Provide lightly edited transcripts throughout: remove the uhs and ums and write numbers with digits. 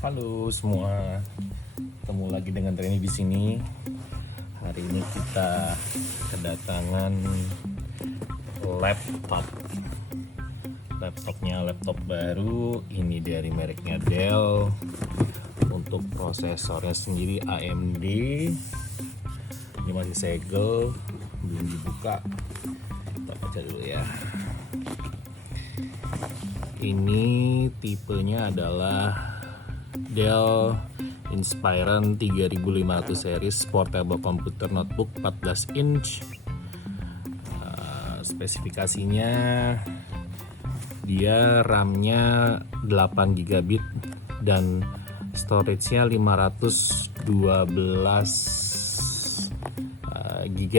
Halo semua, ketemu lagi dengan Reni di sini. Hari ini kita kedatangan laptop. Laptop baru, ini dari mereknya Dell. Untuk prosesornya sendiri AMD. Ini masih segel, belum dibuka. Kita baca dulu ya. Ini tipenya adalah Dell Inspiron 3500 series portable computer notebook 14 inch. Spesifikasinya dia RAM-nya 8 GB dan storage-nya 512 GB.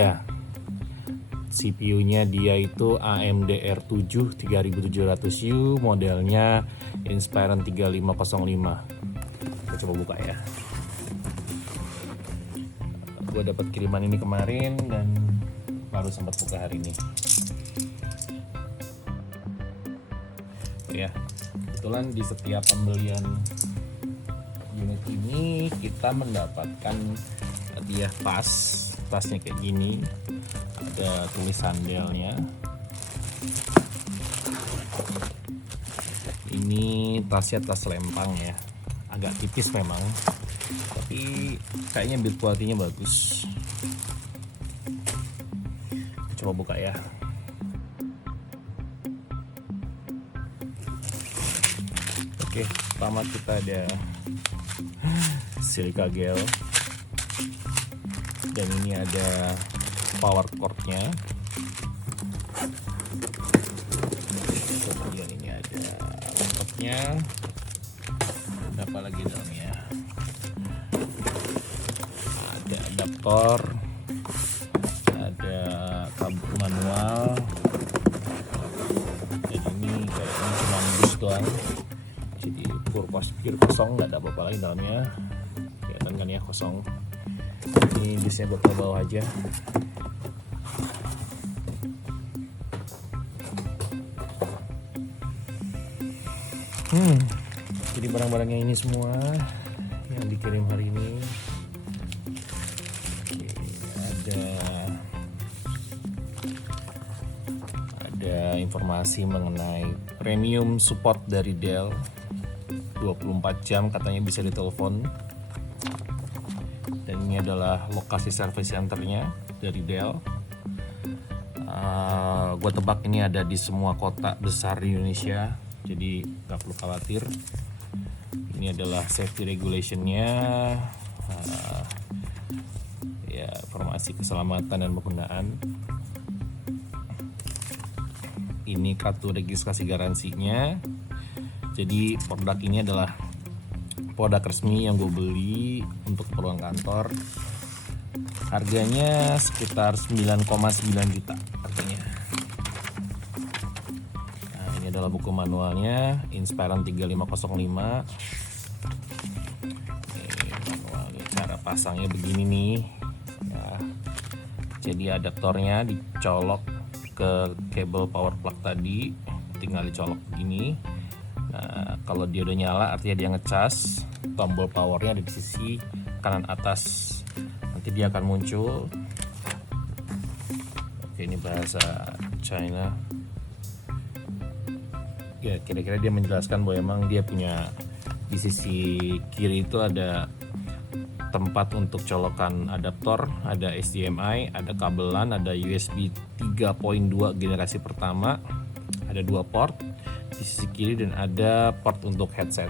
CPU-nya dia itu AMD R7 3700U, modelnya Inspiron 3505. Kita coba buka ya. Gue dapat kiriman ini kemarin dan baru sempat buka hari ini. Ya, kebetulan di setiap pembelian unit ini kita mendapatkan hadiah tasnya kayak gini. Ada tulisan Dell-nya. Ini tasnya tas lempang ya, agak tipis memang, tapi kayaknya build quality-nya bagus. Coba buka ya. Oke, pertama kita ada silica gel, dan ini ada power cord-nya. Kemudian ini ada laptopnya. Ada apa lagi dalamnya? Ada adaptor, ada kabel manual, dan ini kayaknya cuma bus doang, jadi pure kosong, nggak ada apa-apa lagi dalamnya. Kelihatan kan ya, kosong. Ini busnya buat ke bawah aja. Jadi barang-barangnya ini semua yang dikirim hari ini. Oke, ada informasi mengenai premium support dari Dell, 24 jam katanya bisa ditelepon. Dan ini adalah lokasi service centernya dari Dell. Gue tebak ini ada di semua kota besar di Indonesia, jadi gak perlu khawatir. Ini adalah safety regulationnya, ya, informasi keselamatan dan penggunaan. Ini kartu registrasi garansinya. Jadi produk ini adalah produk resmi yang gue beli untuk keperluan kantor. Harganya sekitar 9,9 juta harganya. Nah, ini adalah buku manualnya, Inspiron 3505. Manualnya, cara pasangnya begini nih ya. Jadi adaptornya dicolok ke kabel power plug tadi, tinggal dicolok begini. Nah, kalau dia udah nyala artinya dia ngecas. Tombol powernya ada di sisi kanan atas, nanti dia akan muncul. Oke, ini bahasa China ya, kira-kira dia menjelaskan bahwa emang dia punya di sisi kiri itu ada tempat untuk colokan adaptor, ada HDMI, ada kabelan, ada USB 3.2 generasi pertama, ada 2 port di sisi kiri dan ada port untuk headset.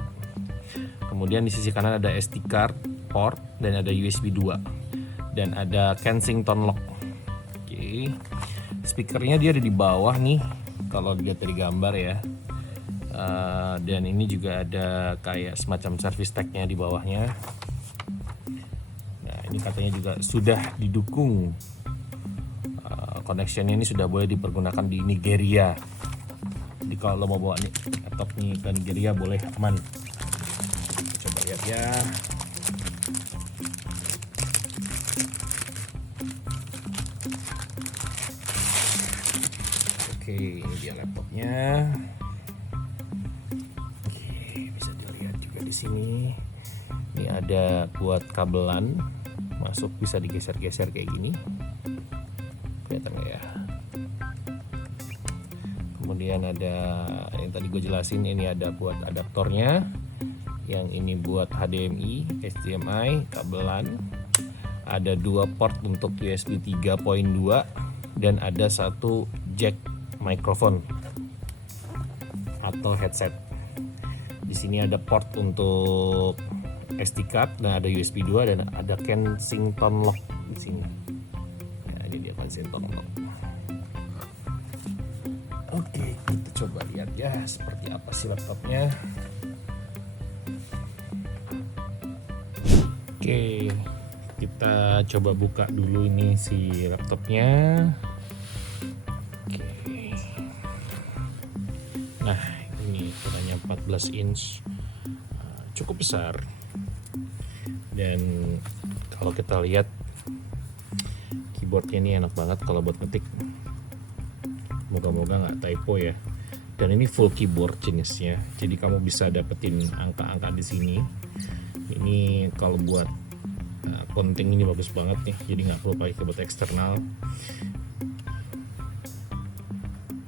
Kemudian di sisi kanan ada SD card port dan ada USB 2 dan ada Kensington lock. Oke. Speakernya dia ada di bawah nih kalau dilihat dari gambar ya. Dan ini juga ada kayak semacam service tag-nya di bawahnya. Nah, ini katanya juga sudah didukung. Connection ini sudah boleh dipergunakan di Nigeria. Jadi kalau lo mau bawa nih laptop nih ke Nigeria boleh aman. Coba lihat ya. Oke, ini dia laptopnya. Oke, bisa dilihat juga di di sini. Ini ada buat kabelan masuk, bisa digeser-geser kayak gini. Kelihatan nggak ya? Kemudian ada yang tadi gue jelasin, ini ada buat adaptornya. Yang ini buat HDMI, HDMI, kabelan. Ada 2 port untuk USB 3.2 dan ada 1 jack mikrofon atau headset. Di sini ada port untuk SD card dan ada USB 2 dan ada Kensington lock di sini. Ya, ini dia Kensington lock. Oke, kita coba lihat ya seperti apa sih laptopnya. Oke, kita coba buka dulu ini si laptopnya. Oke. Nah, ini ukurannya 14 inch, cukup besar. Dan kalau kita lihat keyboardnya ini enak banget kalau buat ngetik. Moga-moga nggak typo ya. Dan ini full keyboard jenisnya, jadi kamu bisa dapetin angka-angka di sini. Ini kalau buat counting ini bagus banget nih, jadi nggak perlu pakai keyboard eksternal.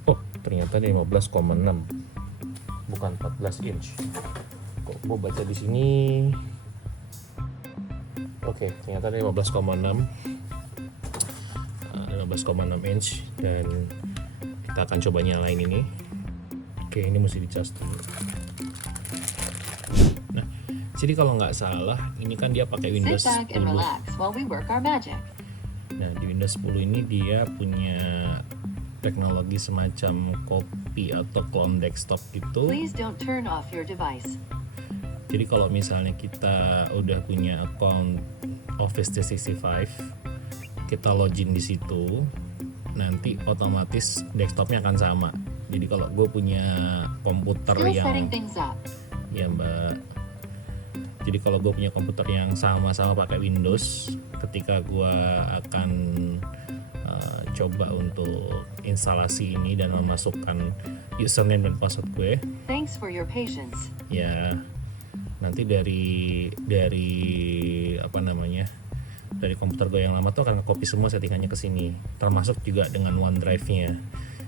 Oh, ternyata 15,6 bukan 14 inch. Kok gue baca di sini? Oke, ternyata 15,6 inch, dan kita akan coba nyalain ini. Oke, ini mesti dicas dulu. Nah, jadi kalau nggak salah, ini kan dia pakai Windows 10. Nah, di Windows 10 ini dia punya teknologi semacam copy atau clone desktop gitu. Jadi kalau misalnya kita udah punya account Office 365, kita login di situ, nanti otomatis desktopnya akan sama. Jadi kalau gue punya komputer ya Mbak, jadi kalau gue punya komputer yang sama-sama pakai Windows, ketika gue akan coba untuk instalasi ini dan memasukkan username dan password gue, ya nanti dari apa namanya, dari komputer gue yang lama tuh akan copy semua settingannya ke sini, termasuk juga dengan OneDrive-nya.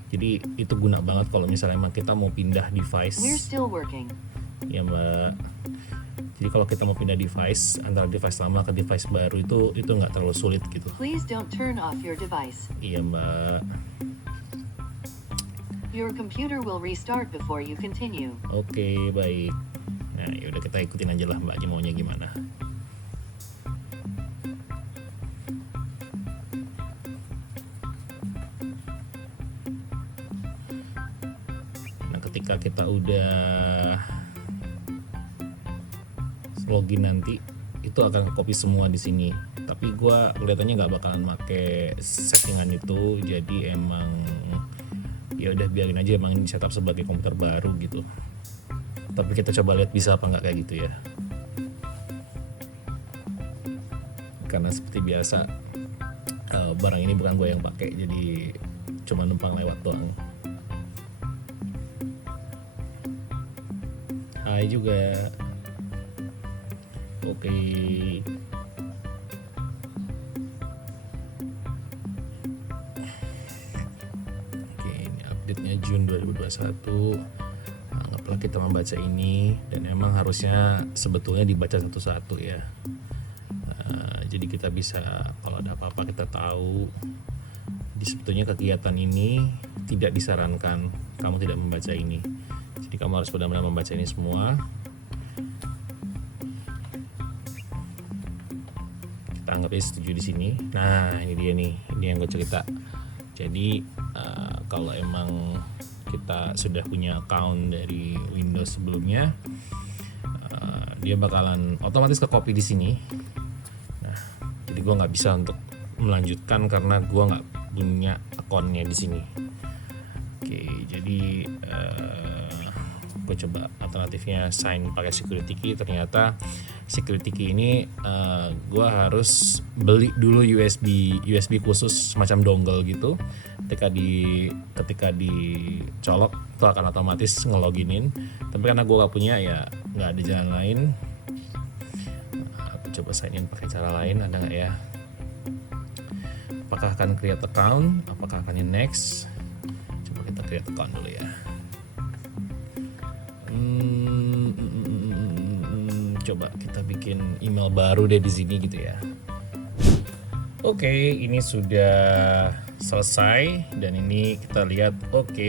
Jadi itu guna banget kalau misalnya emang kita mau pindah device. Ya Mbak. Jadi kalau kita mau pindah device antara device lama ke device baru itu nggak terlalu sulit gitu. Iya Mbak. Oke, baik. Nah, yaudah kita ikutin aja lah Mbaknya maunya gimana. Nah, ketika kita udah login nanti, itu akan copy semua di sini. Tapi gue kelihatannya nggak bakalan make settingan itu, jadi emang ya udah biarin aja, emang ini setup sebagai komputer baru gitu. Tapi kita coba lihat bisa apa nggak kayak gitu ya. Karena seperti biasa barang ini bukan gue yang pakai, jadi cuma numpang lewat doang. Hai juga. Oke. Oke, ini update-nya June 2021. Anggaplah kita membaca ini, dan emang harusnya sebetulnya dibaca satu-satu ya. Jadi kita bisa, kalau ada apa-apa kita tahu. Jadi sebetulnya kegiatan ini tidak disarankan kamu tidak membaca ini. Jadi kamu harus benar-benar membaca ini semua. Anggapnya setuju di sini. Nah, ini dia nih, ini yang gue cerita. Jadi kalau emang kita sudah punya account dari Windows sebelumnya, dia bakalan otomatis ke copy di sini. Nah, jadi gue nggak bisa untuk melanjutkan karena gue nggak punya akunnya di sini. Oke, jadi gue coba alternatifnya sign pakai security key. Ternyata security key ini gue harus beli dulu USB khusus semacam dongle gitu. Ketika dicolok itu akan otomatis ngeloginin. Tapi karena gue gak punya, ya nggak ada jalan lain. Aku coba sign in pakai cara lain, ada nggak ya? Apakah akan create account? Apakah akan next? Coba kita create account dulu ya. Coba kita bikin email baru deh di sini gitu ya. Oke, ini sudah selesai dan ini kita lihat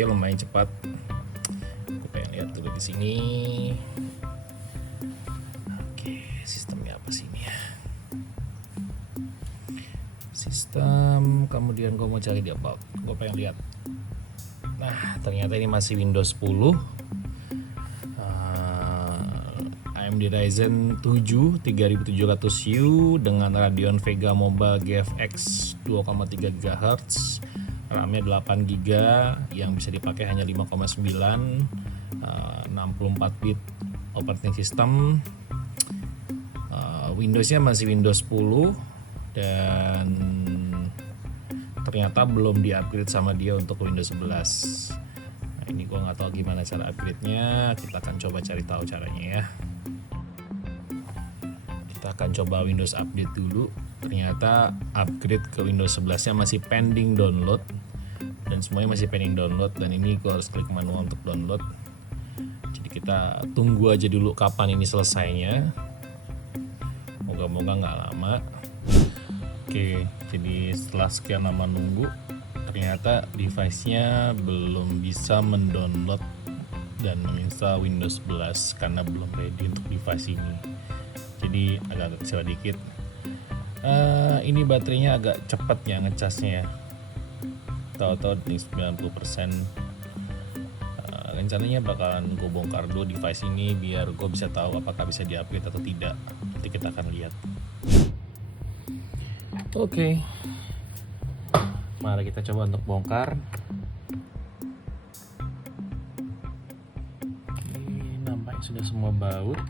lumayan cepat. Aku pengen lihat dulu di sini. Sistemnya apa sih ini ya? Sistem, kemudian gue mau cari di about. Gue pengen lihat. Nah, ternyata ini masih Windows 10. AMD Ryzen 7 3700U dengan Radeon Vega Mobile GFX 2,3 GHz, RAM-nya 8GB yang bisa dipakai hanya 5,9, 64 bit operating system. Windows-nya masih Windows 10 dan ternyata belum di-upgrade sama dia untuk Windows 11. Nah, ini gue nggak tahu gimana cara upgrade-nya. Kita akan coba cari tahu caranya ya. Kita akan coba Windows Update dulu. Ternyata upgrade ke Windows 11-nya masih pending download dan semuanya masih pending download, dan ini gue harus klik manual untuk download. Jadi kita tunggu aja dulu kapan ini selesainya. Moga-moga nggak lama. Oke, jadi setelah sekian lama nunggu, ternyata device-nya belum bisa mendownload dan menginstal Windows 11 karena belum ready untuk device ini. Jadi agak kecewa dikit. Ini baterainya agak cepat ya ngecasnya ya. Tahu-tahu di 90%. Rencananya bakalan gue bongkar dulu device ini biar gue bisa tahu apakah bisa di-upgrade atau tidak. Nanti kita akan lihat. Oke. Mari kita coba untuk bongkar. Oke, nampaknya sudah semua baut.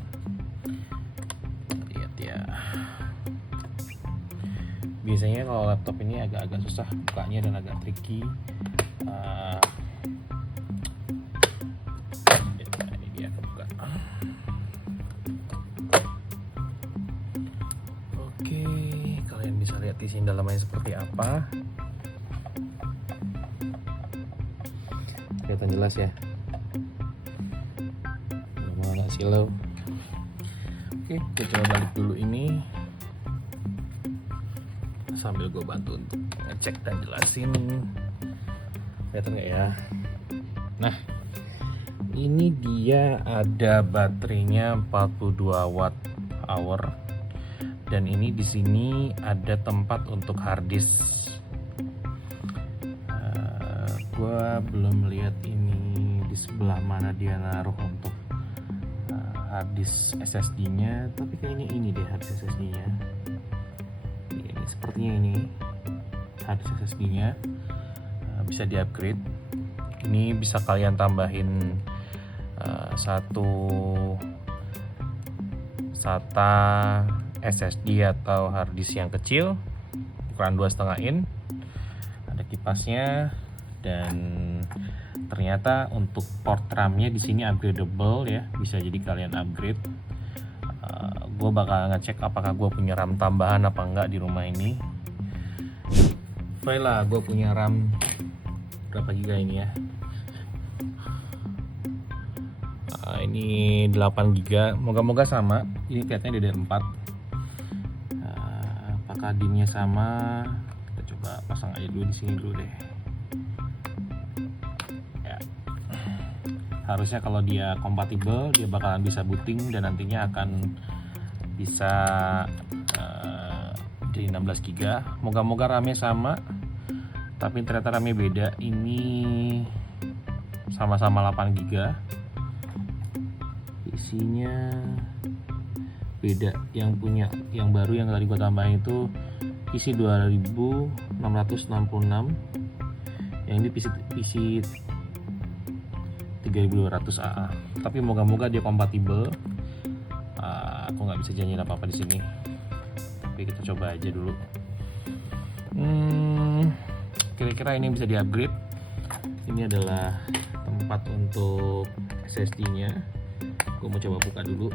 Lihat ya. Biasanya kalau laptop ini agak-agak susah bukanya dan agak tricky. Ini dia kebuka. Oke, kalian bisa lihat di sini dalamnya seperti apa. Kelihatan jelas ya. Mana silau. Oke, kita coba balik dulu ini sambil gue bantu untuk ngecek dan jelasin. Kelihatan nggak ya? Nah, ini dia ada baterainya 42 watt hour, dan ini di sini ada tempat untuk hard disk. Gua belum lihat ini di sebelah mana dia naruh untuk hard disk SSD-nya, tapi kayaknya ini deh hard disk SSD-nya. Ini sepertinya ini hard disk SSD-nya bisa di-upgrade. Ini bisa kalian tambahin satu SATA SSD atau hard disk yang kecil ukuran 2,5 in. Ada kipasnya, dan ternyata untuk port RAM-nya di sini upgradable ya, bisa jadi kalian upgrade. Gue bakal ngecek apakah gue punya RAM tambahan apa enggak di rumah ini. Baiklah, gue punya RAM berapa giga ini ya? Ini 8 giga, moga-moga sama. Ini kayaknya DDR4. Apakah DIMM-nya sama? Kita coba pasang aja dulu di sini dulu deh. Ya. Harusnya kalau dia kompatibel, dia bakalan bisa booting dan nantinya akan bisa jadi 16 giga. Moga-moga RAM-nya sama. Tapi ternyata RAM-nya beda. Ini sama-sama 8 giga. Isinya beda. Yang punya yang baru yang tadi gua tambahin itu isi 2666, yang ini PC 3200 AA. Tapi moga-moga dia kompatibel. Aku nggak bisa janjiin apa-apa di sini, tapi kita coba aja dulu. Kira-kira ini bisa di-upgrade. Ini adalah tempat untuk SSD-nya. Gue mau coba buka dulu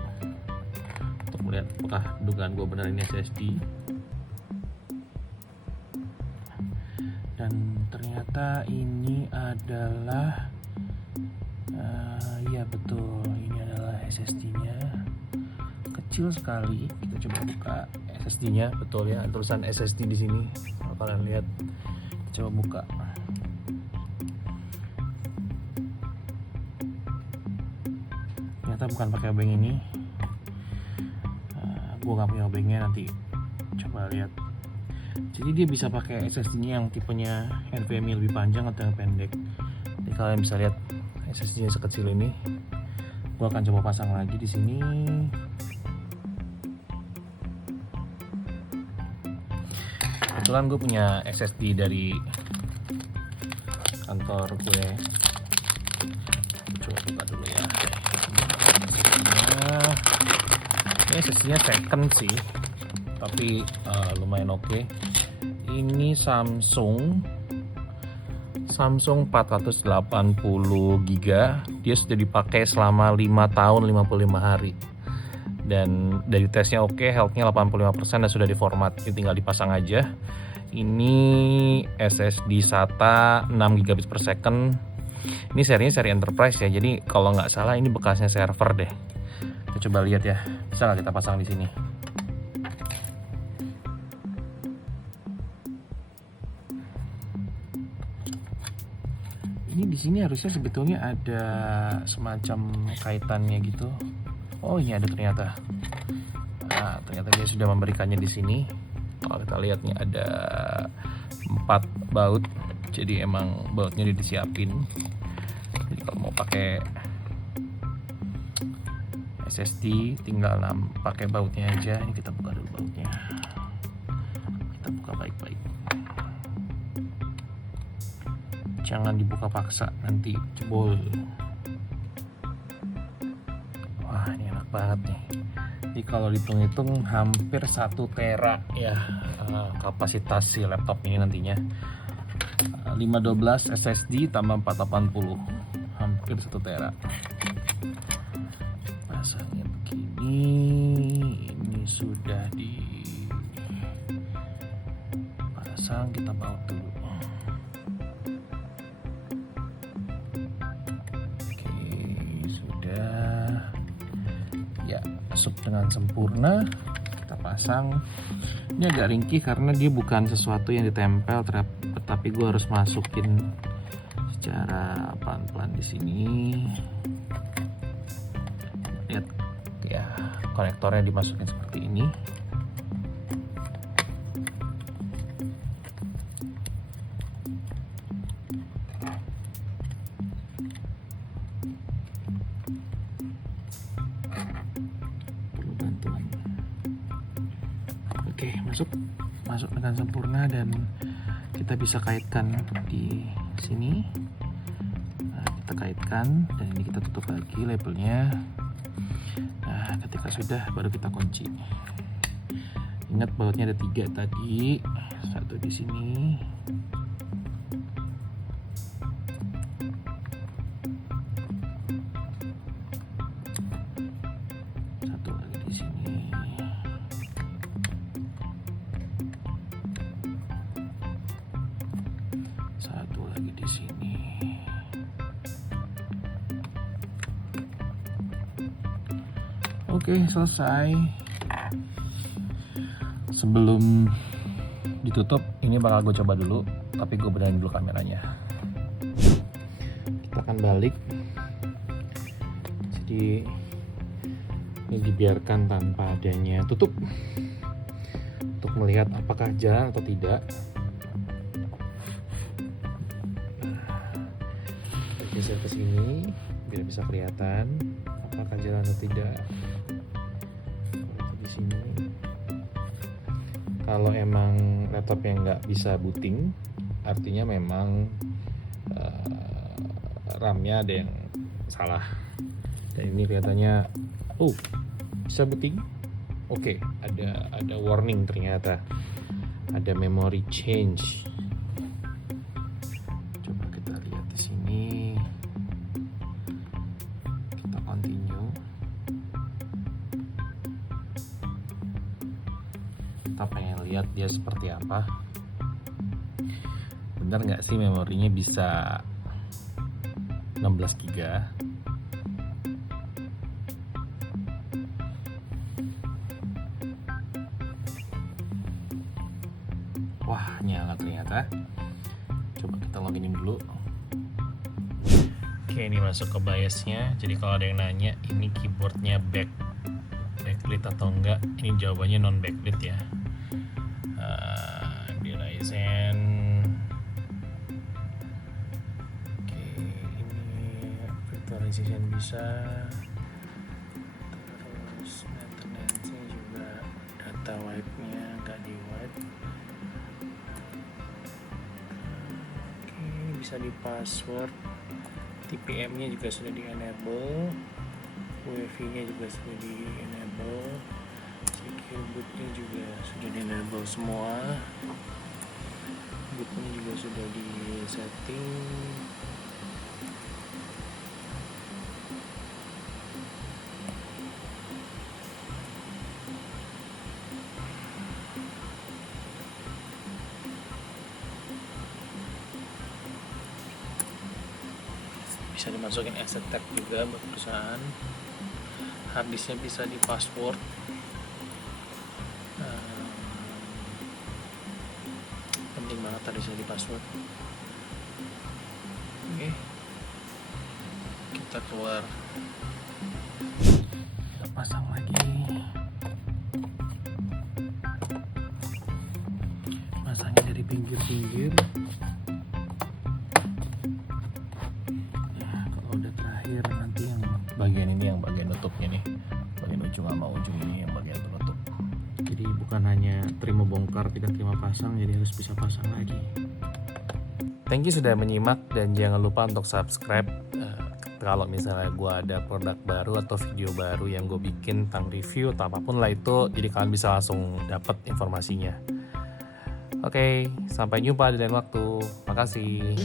untuk melihat apakah dugaan gue benar ini SSD. Dan ternyata ini adalah ya betul, ini adalah SSD-nya. Kecil sekali. Kita coba buka SSD-nya, betul ya, tulisan SSD di sini. Kalau kalian lihat, coba buka. Ternyata bukan pakai obeng ini. Gue nggak punya obengnya, nanti coba lihat. Jadi dia bisa pakai SSD-nya yang tipenya NVMe lebih panjang atau yang pendek. Jadi kalian bisa lihat SSD-nya sekecil ini. Gue akan coba pasang lagi di sini. Kebetulan gue punya SSD dari kantor gue. Coba buka dulu ya. Ini SSD-nya second sih, tapi lumayan oke. Ini Samsung 480 GB. Dia sudah dipakai selama 5 tahun 55 hari. Dan dari tesnya oke, health-nya 85% dan sudah diformat. Ini tinggal dipasang aja. Ini SSD SATA 6 GB per second. Ini serinya seri Enterprise ya. Jadi kalau nggak salah ini bekasnya server deh. Kita coba lihat ya. Bisa nggak kita pasang di sini? Ini di sini harusnya sebetulnya ada semacam kaitannya gitu. Oh, ini ada ternyata. Nah, ternyata dia sudah memberikannya di sini. Kalau kita lihat nih ada 4 baut. Jadi emang bautnya udah disiapin. Jadi kalau mau pakai SSD tinggal pakai bautnya aja. Ini kita buka dulu bautnya. Kita buka baik-baik. Jangan dibuka paksa, nanti jebol. Wah, ini enak banget nih. Jadi kalau dihitung-hitung hampir 1 tera ya kapasitas si laptop ini nantinya. 512 SSD tambah 480, hampir 1 tera. Pasangnya begini, ini sudah dipasang, kita baut dulu. Masuk dengan sempurna, kita pasang. Ini agak ringkih karena dia bukan sesuatu yang ditempel, tapi gue harus masukin secara pelan-pelan di sini. Lihat ya, konektornya dimasukin seperti ini. Oke, masuk dengan sempurna dan kita bisa kaitkan di sini. Nah, kita kaitkan dan ini kita tutup lagi labelnya. Nah, ketika sudah baru kita kunci. Ingat bautnya ada 3 tadi, 1 di sini. Satu lagi di sini. Oke, selesai. Sebelum ditutup, ini bakal gue coba dulu, tapi gue benerin dulu kameranya. Kita akan balik. Jadi ini dibiarkan tanpa adanya tutup untuk melihat apakah jalan atau tidak. Geser ke sini biar bisa kelihatan apakah jalan atau tidak. Di sini kalau emang laptopnya nggak bisa booting, artinya memang RAM-nya ada yang salah. Dan ini kelihatannya bisa booting. Oke, ada warning ternyata. Ada memory change. Coba kita lihat di sini. Kita continue. kita pengen lihat dia seperti apa. Benar nggak sih memorinya bisa 16 GB? Wah, nyala ternyata. Coba kita login dulu. Oke, ini masuk ke BIOS-nya. Jadi kalau ada yang nanya ini keyboardnya backlit atau enggak, ini jawabannya non backlit ya. Di Ryzen. Oke, ini virtualization bisa. Terus maintenance-nya juga, data wipe-nya nggak di wipe. Oke, bisa di password. TPM-nya juga sudah di enable, UEFI nya juga sudah di enable, secure boot-nya juga sudah di enable semua, boot-nya juga sudah di setting. Bisa dimasukin asset tag juga buat perusahaan. Harddisknya bisa di password. Penting banget harddisknya di password. Oke, kita keluar, kita pasang lagi. Pasangnya dari pinggir-pinggir. Nanti yang bagian ini yang bagian nutupnya nih, bagian ujung sama ujung ini yang bagian penutup. Jadi bukan hanya terima bongkar tidak terima pasang, jadi harus bisa pasang lagi. Thank you sudah menyimak dan jangan lupa untuk subscribe. Kalau misalnya gue ada produk baru atau video baru yang gue bikin tentang review atau apapun lah itu, jadi kalian bisa langsung dapat informasinya. Oke, sampai jumpa di lain waktu. Makasih.